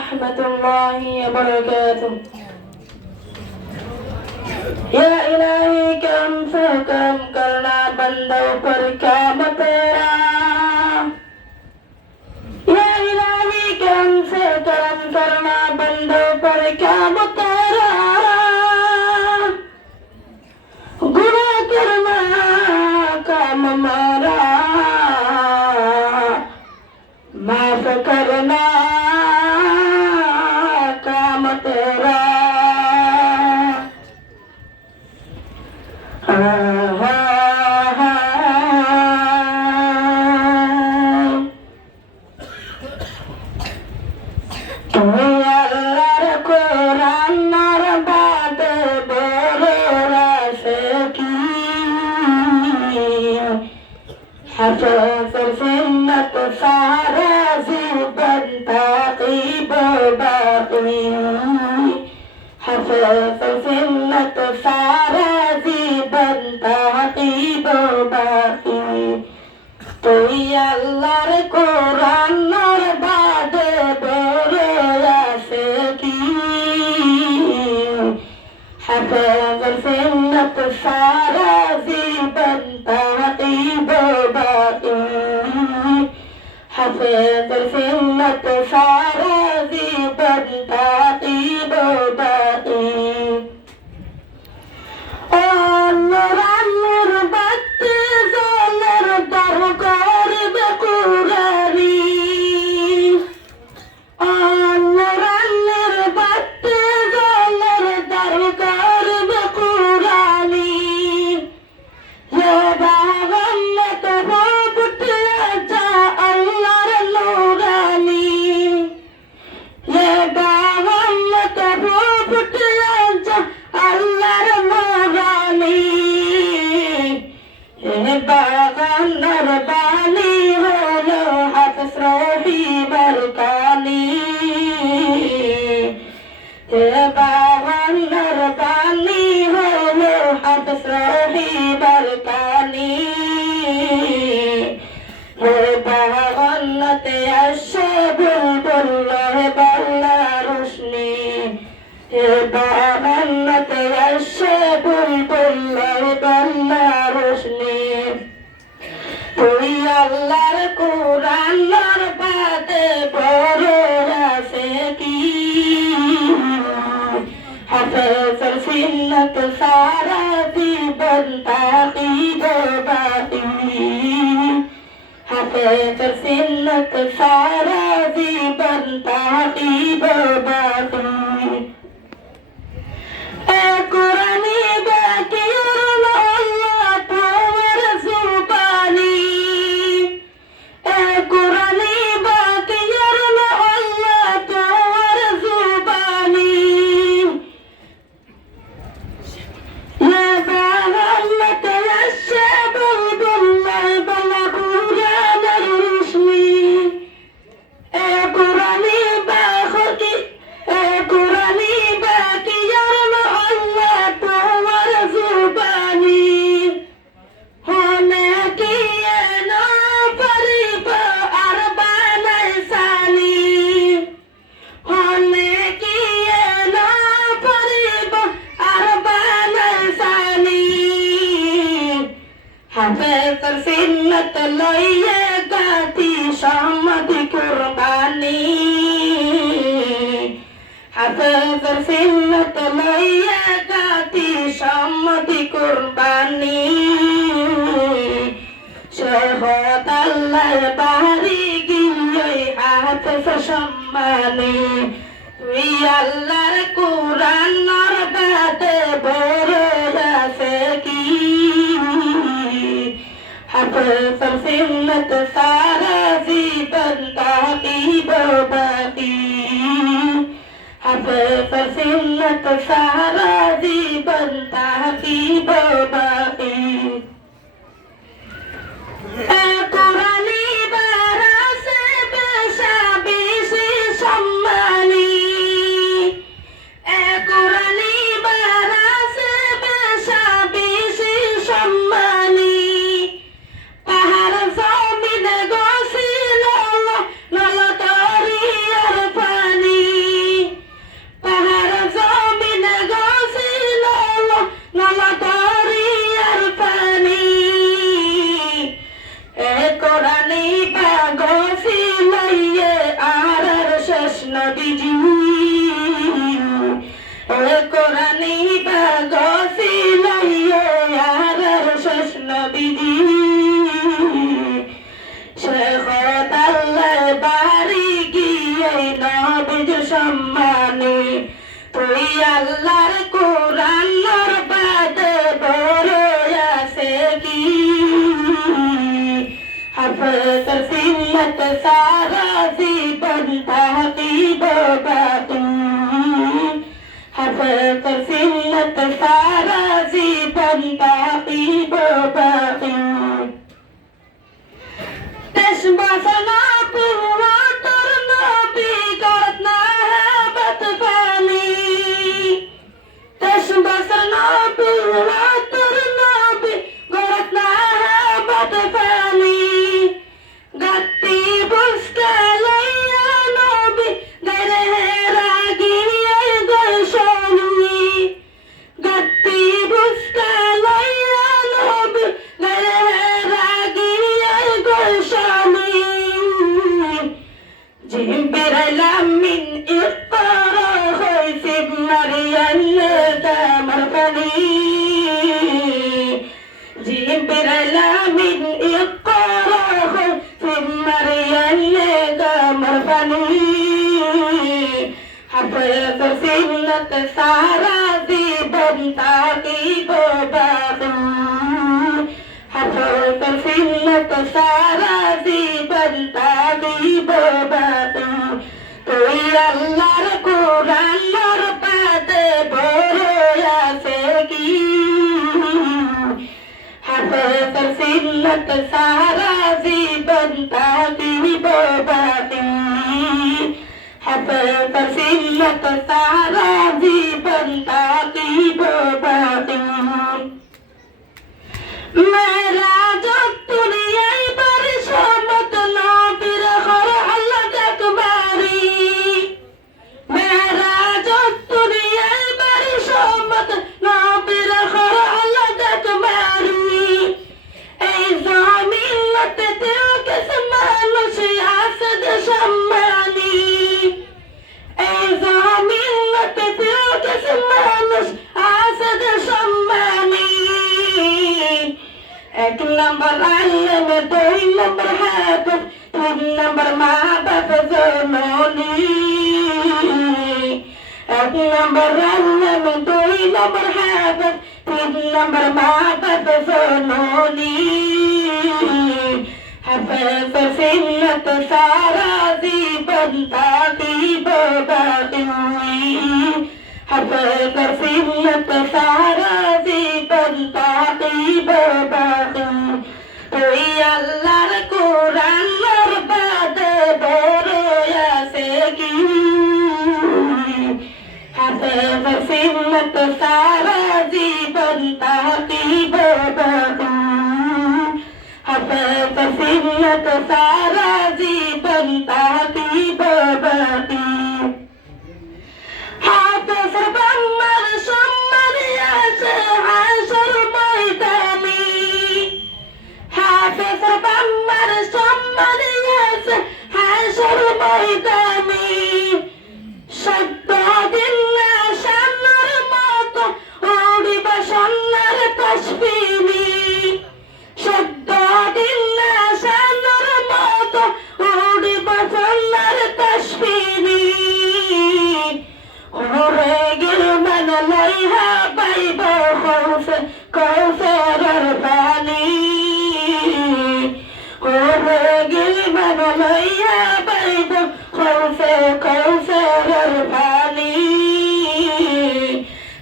ورحمة الله وبركاته या इलाही कम से कम करना बंदों पर काम तेरा या इलाही कम से कम करना बंदों पर काम तेरा गुनाह करना काम मारा माफ करना काम तेरा حفظ السنة فارزي بالتعقيب باقي حفظ السنة فارزي بالتعقيب باقي তুই আল্লাহর কোরআন আর বাদে বড় আছে কি حفظ السنة فارزي بالتعقيب باقي حفظ السنة فارزي بالتعقيب باقي তুই আল্লাহর কোরআনের বাদে বড় আছে কি حفظ السنة فارزي بالتعقيب باقي حفظ السنة فارزي بالتعقيب باقي حفظ السنة ليا قاتي شمد قرباني حفظ السنة ليا قاتي شمد قرباني شهد الله بارك لي حفظ شماني তুই আল্লাহর কোরআন আর বাদে বড় আছে কি حفظ السنة فارزي بالتعقيب باقي حفظ السنة فارزي بالتعقيب باقي পাহাড় জমিন গছিল নল তরি আর পানি حفظ سنة سارة زيبا تعقيب باقي حفظ سنة سارة زيبا تعقيب باقي تشبع سنابي وطرنا بقرتنا بطفالي تشبع سنابي وطرنا بقرتنا بطفالي गत्ती बुस्कलैया नबी गैरहेरागी गशनी गत्ती बुस्कलैया नबी गैरहेरागी गशनी जिब्राइल मिन इqra खैसिब मरियम तमरफनी जिब्राइल मिन इqra حفظ سنة سارة زيبا تعقيب باقي حفظ سنة سارة زيبا تعقيب باقي তুই আল্লাহর কোরআনের পাতে বড় আছে কি حفظ سنة سارة زيبا تعقيب باقي حفظ سنة سارة زيبا تعقيب باقي معراج الدنيا برشمة نابر خرع الأكباري معراج الدنيا برشمة نابر خرع الأكباري أي زميلة تلك سمان شياسد شماني एक नंबर आलम दो नंबर हाफिज तीन नंबर माँ बाप ज़मानी एक नंबर आलम दो नंबर हाफिज तीन नंबर माँ बाप ज़मानी حفظ سنة سارة زيبا تعقيب باقي حفظ سنة سارة زيبا تعقيب باقي তুই আল্লাহর কোরআনের বাদে বড় আছে কি حفظ سنة سارة زيبا تعقيب باقي حفظ سنة سارة زيبا تعقيب باقي حافظ بمر شمر ياسر عاشر ميداني حافظ بمر شمر ياسر عاشر ميداني شداد الناشر مطر عودي بشنر تشفيني شداد الناشر مطر عودي بشنر تشفيني ورجل من عليها بيض خوف كوثر الفاني ورجل من عليها بيض خوف كوثر الفاني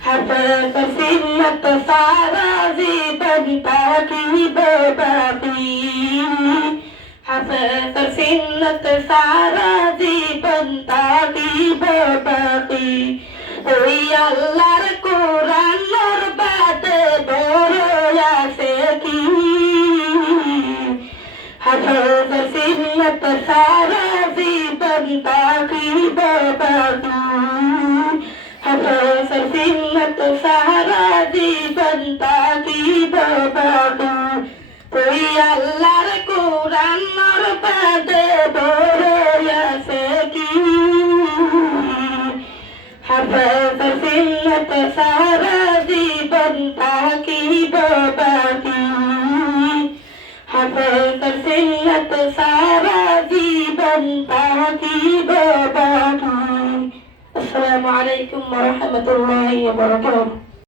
حفظ سنة سارة زيبا تعقيب باقي حفظ سنة سارة زيبا تعقيب باقي তুই আল্লাহর কোরআনের বাদে বড় আছে কি حفظ سنة سارة زيبا تعقيب باقي حفظ سنة سارة زيبا تعقيب باقي তুই আল্লাহর কোরআনের বাদে বড় আছে কি حفظ سنة سارة زيبا تعقيب باقي حفظ سنة سارة زيبا تعقيب باقي السلام عليكم ورحمة الله وبركاته.